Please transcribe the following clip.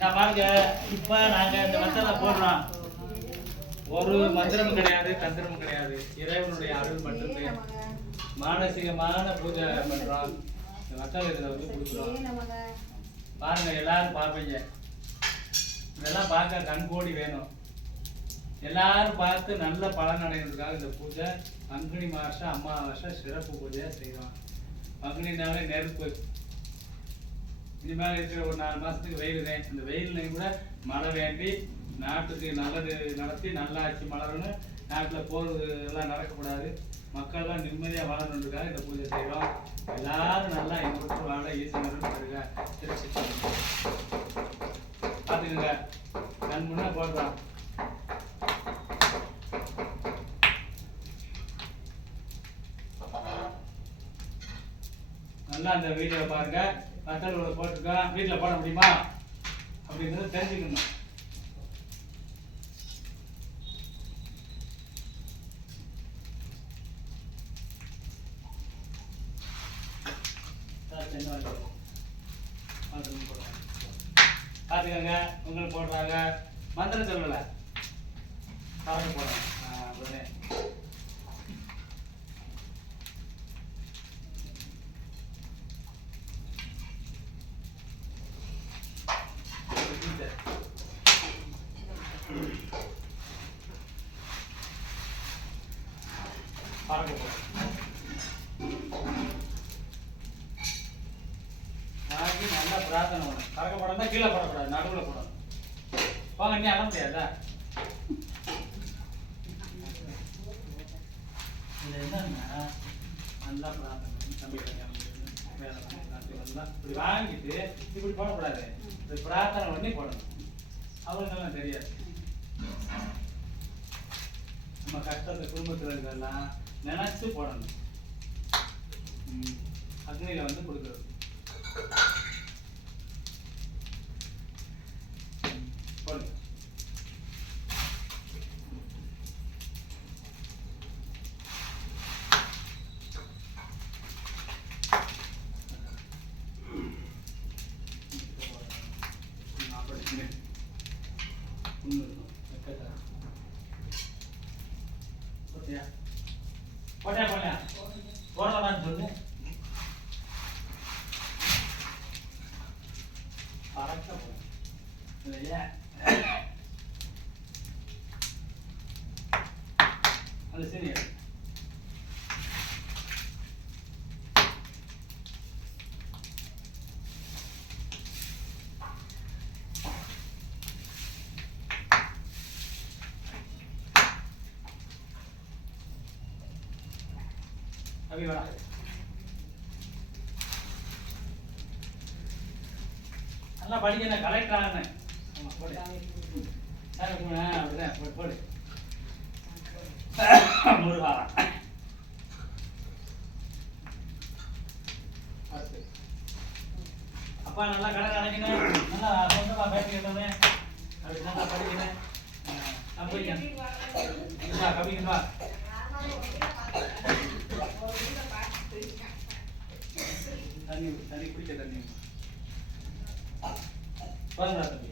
நான் பாருங்க இப்ப நாங்க இந்த மசாலா போடுறோம். ஒரு மந்திரமும் கிடையாது, தந்திரமும் கிடையாது. இறைவனுடைய அருள் மட்டுமே. மானசீகமான பூஜை பண்றோம். இந்த மசாலா இதுல வந்து கொடுக்குறோம். பாருங்க எல்லாரும் பார்ப்பீங்க. இதெல்லாம் பார்க்க கண்கோடி வேணும். எல்லாரும் பார்த்து நல்ல பலன் அடைகிறதுக்காக இந்த பூஜை பங்குனி மாசம் அமாவாசை சிறப்பு பூஜையா செய்வோம். பங்குனினாலே நெருப்பு. இனிமேல் இருக்கிற ஒரு 4 மாசத்துக்கு வெயில் தான். இந்த வெயிலையும் கூட மழை வேண்டி நாட்டுக்கு நல்லது நடத்தி நல்லாட்சி மலர்னு நாட்டில் போர் எல்லாம் நடக்கக்கூடாது, மக்கள்லாம் நிம்மதியாக வாழணுன்றதுக்காக இந்த பூஜை செய்கிறோம். எல்லாரும் நல்லா எங்களுக்கு வாழ ஈசனரும் வருக. திருச்சி பார்த்துக்கோங்க, கண் முன்னே போடுறோம். நல்லா அந்த வீடியோ பாருங்க. மக்கள் போட்டிருக்கோம், வீட்டில் போட முடியுமா அப்படிங்கிறத தெரிஞ்சுக்கணும். பார்த்துக்கோங்க, உங்களுக்கு போடுறாங்க. மந்திரம் சொல்லலை, பறக்க போடுறாங்க. உடனே பறக்க போடுறோம். நல்லா பிரார்த்தனை பண்ணணும். பறக்க போடாம கீழே போடக்கூடாது, நடுவில் போடணும். வாங்க, நீ அட முடியாதா? இது என்னன்னா நல்லா பிரார்த்தனை தம்பி வேலை இப்படி வாங்கிட்டு இப்படி போடக்கூடாது. இப்படி பிரார்த்தனை பண்ணி போடணும். அவங்களுக்கெல்லாம் தெரியாது. நம்ம கஷ்டத்தை குடும்பத்தில் இருக்கிறதெல்லாம் நினைச்சு போடணும். அக்னியில வந்து கொடுக்குறது. போடுங்க. போடலான்னு சொல்லு. பறக்க போறேன் இல்லையா? அது சரி. அபி வாடா. நல்லா படிக்கணும், கலெக்டர் ஆகணும். அப்படிதான் போடு. முருகா அப்பா நல்லா கடை அடைக்கணும். நல்லா சொந்தமா பேசிக்கிட்டோன்னு அப்படி நல்லா படிக்கணும். கவிக்கணுவா தண்ணி குடிக்க தண்ணி வாங்க தம்பி.